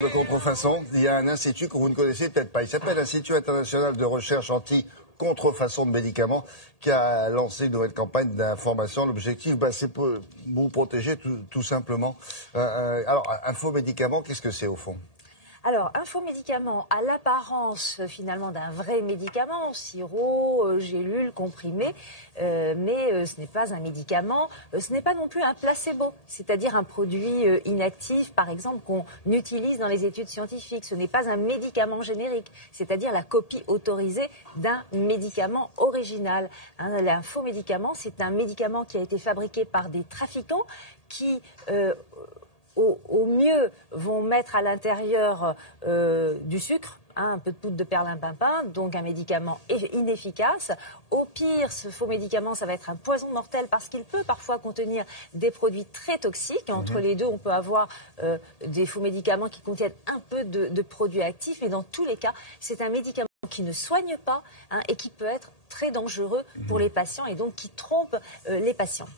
De contrefaçon, il y a un institut que vous ne connaissez peut-être pas. Il s'appelle l'Institut international de recherche anti-contrefaçon de médicaments, qui a lancé une nouvelle campagne d'information. L'objectif, c'est pour vous protéger tout simplement. Alors, un faux médicament, qu'est-ce que c'est au fond ? Alors, un faux médicament a l'apparence finalement d'un vrai médicament, sirop, gélule, comprimé, mais ce n'est pas un médicament, ce n'est pas non plus un placebo, c'est-à-dire un produit inactif, par exemple, qu'on utilise dans les études scientifiques. Ce n'est pas un médicament générique, c'est-à-dire la copie autorisée d'un médicament original. Un faux médicament, c'est un médicament qui a été fabriqué par des trafiquants qui... Au mieux, vont mettre à l'intérieur du sucre, un peu de poudre de perlimpinpin, donc un médicament inefficace. Au pire, ce faux médicament, ça va être un poison mortel parce qu'il peut parfois contenir des produits très toxiques. Entre les deux, on peut avoir des faux médicaments qui contiennent un peu de produits actifs, mais dans tous les cas, c'est un médicament qui ne soigne pas et qui peut être très dangereux pour les patients et donc qui trompe les patients.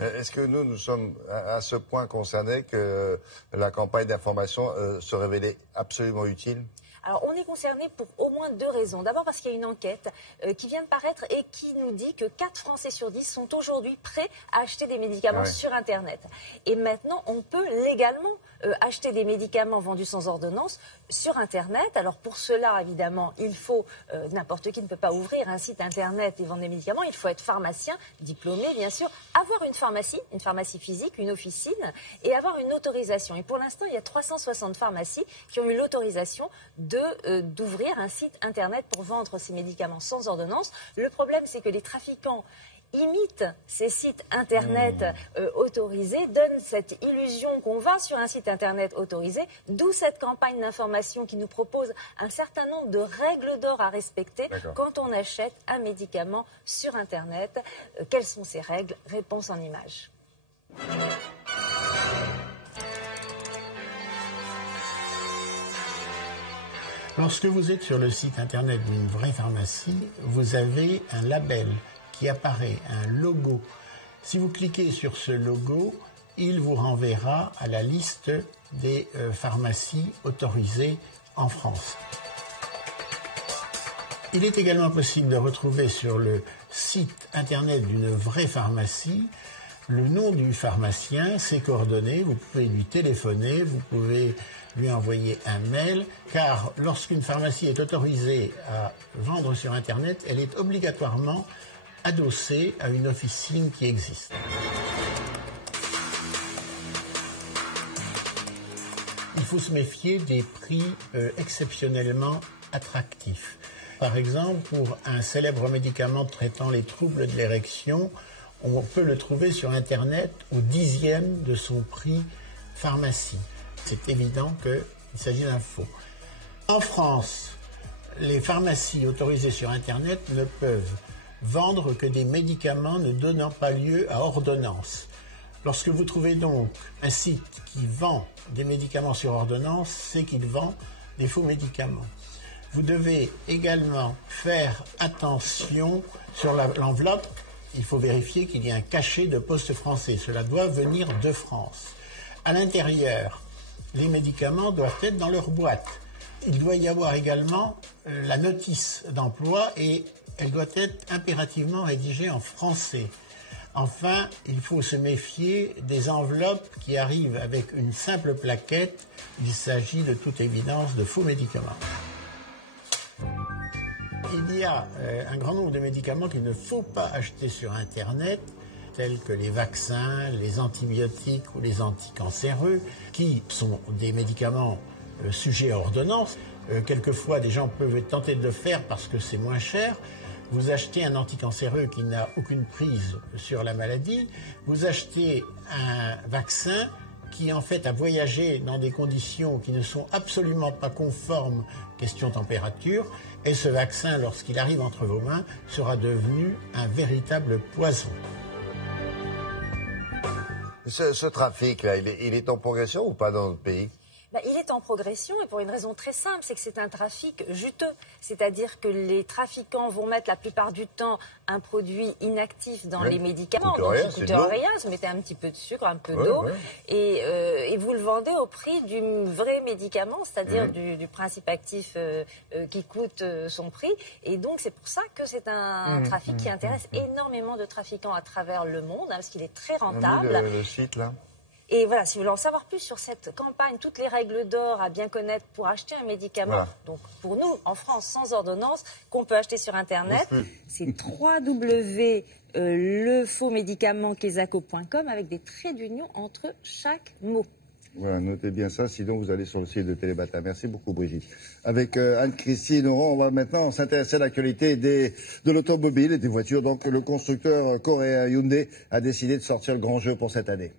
Est-ce que nous sommes à ce point concernés que la campagne d'information se révélait absolument utile ? Alors, on est concerné pour au moins deux raisons. D'abord parce qu'il y a une enquête qui vient de paraître et qui nous dit que 4 Français sur 10 sont aujourd'hui prêts à acheter des médicaments sur Internet. Et maintenant, on peut légalement acheter des médicaments vendus sans ordonnance sur Internet. Alors, pour cela, évidemment, il faut, n'importe qui ne peut pas ouvrir un site Internet et vendre des médicaments. Il faut être pharmacien, diplômé, bien sûr, avoir une pharmacie physique, une officine, et avoir une autorisation. Et pour l'instant, il y a 360 pharmacies qui ont eu l'autorisation d'ouvrir un site Internet pour vendre ces médicaments sans ordonnance. Le problème, c'est que les trafiquants imitent ces sites Internet autorisés, donnent cette illusion qu'on va sur un site Internet autorisé, d'où cette campagne d'information qui nous propose un certain nombre de règles d'or à respecter quand on achète un médicament sur Internet. Quelles sont ces règles ? Réponse en images. Lorsque vous êtes sur le site Internet d'une vraie pharmacie, vous avez un label qui apparaît, un logo. Si vous cliquez sur ce logo, il vous renverra à la liste des pharmacies autorisées en France. Il est également possible de retrouver sur le site Internet d'une vraie pharmacie le nom du pharmacien, ses coordonnées, vous pouvez lui téléphoner, vous pouvez lui envoyer un mail, car lorsqu'une pharmacie est autorisée à vendre sur Internet, elle est obligatoirement adossée à une officine qui existe. Il faut se méfier des prix exceptionnellement attractifs. Par exemple, pour un célèbre médicament traitant les troubles de l'érection, on peut le trouver sur Internet au 10e de son prix pharmacie. C'est évident qu'il s'agit d'un faux. En France, les pharmacies autorisées sur Internet ne peuvent vendre que des médicaments ne donnant pas lieu à ordonnance. Lorsque vous trouvez donc un site qui vend des médicaments sur ordonnance, c'est qu'il vend des faux médicaments. Vous devez également faire attention sur l'enveloppe. Il faut vérifier qu'il y a un cachet de poste français. Cela doit venir de France. À l'intérieur, les médicaments doivent être dans leur boîte. Il doit y avoir également la notice d'emploi et elle doit être impérativement rédigée en français. Enfin, il faut se méfier des enveloppes qui arrivent avec une simple plaquette. Il s'agit de toute évidence de faux médicaments. Il y a un grand nombre de médicaments qu'il ne faut pas acheter sur Internet, tels que les vaccins, les antibiotiques ou les anticancéreux, qui sont des médicaments sujets à ordonnance. Quelquefois, des gens peuvent être tentés de le faire parce que c'est moins cher. Vous achetez un anticancéreux qui n'a aucune prise sur la maladie. Vous achetez un vaccin qui en fait a voyagé dans des conditions qui ne sont absolument pas conformes, question température, et ce vaccin, lorsqu'il arrive entre vos mains, sera devenu un véritable poison. Ce trafic-là, il est en progression ou pas dans notre pays ? Il est en progression et pour une raison très simple, c'est que c'est un trafic juteux. C'est-à-dire que les trafiquants vont mettre la plupart du temps un produit inactif dans les médicaments, donc qui coûte rien. Vous mettez un petit peu de sucre, un peu d'eau, et vous le vendez au prix du vrai médicament, c'est-à-dire du principe actif qui coûte son prix. Et donc c'est pour ça que c'est un trafic qui intéresse énormément de trafiquants à travers le monde, parce qu'il est très rentable. Le site là. Et voilà, si vous voulez en savoir plus sur cette campagne, toutes les règles d'or à bien connaître pour acheter un médicament, donc pour nous, en France, sans ordonnance, qu'on peut acheter sur Internet, c'est www.lefauxmédicamentquesaco.com avec des traits d'union entre chaque mot. Voilà, notez bien ça, sinon vous allez sur le site de Télébata. Merci beaucoup, Brigitte. Avec Anne-Christine Aurand, on va maintenant s'intéresser à l'actualité de l'automobile et des voitures. Donc, le constructeur coréen Hyundai a décidé de sortir le grand jeu pour cette année.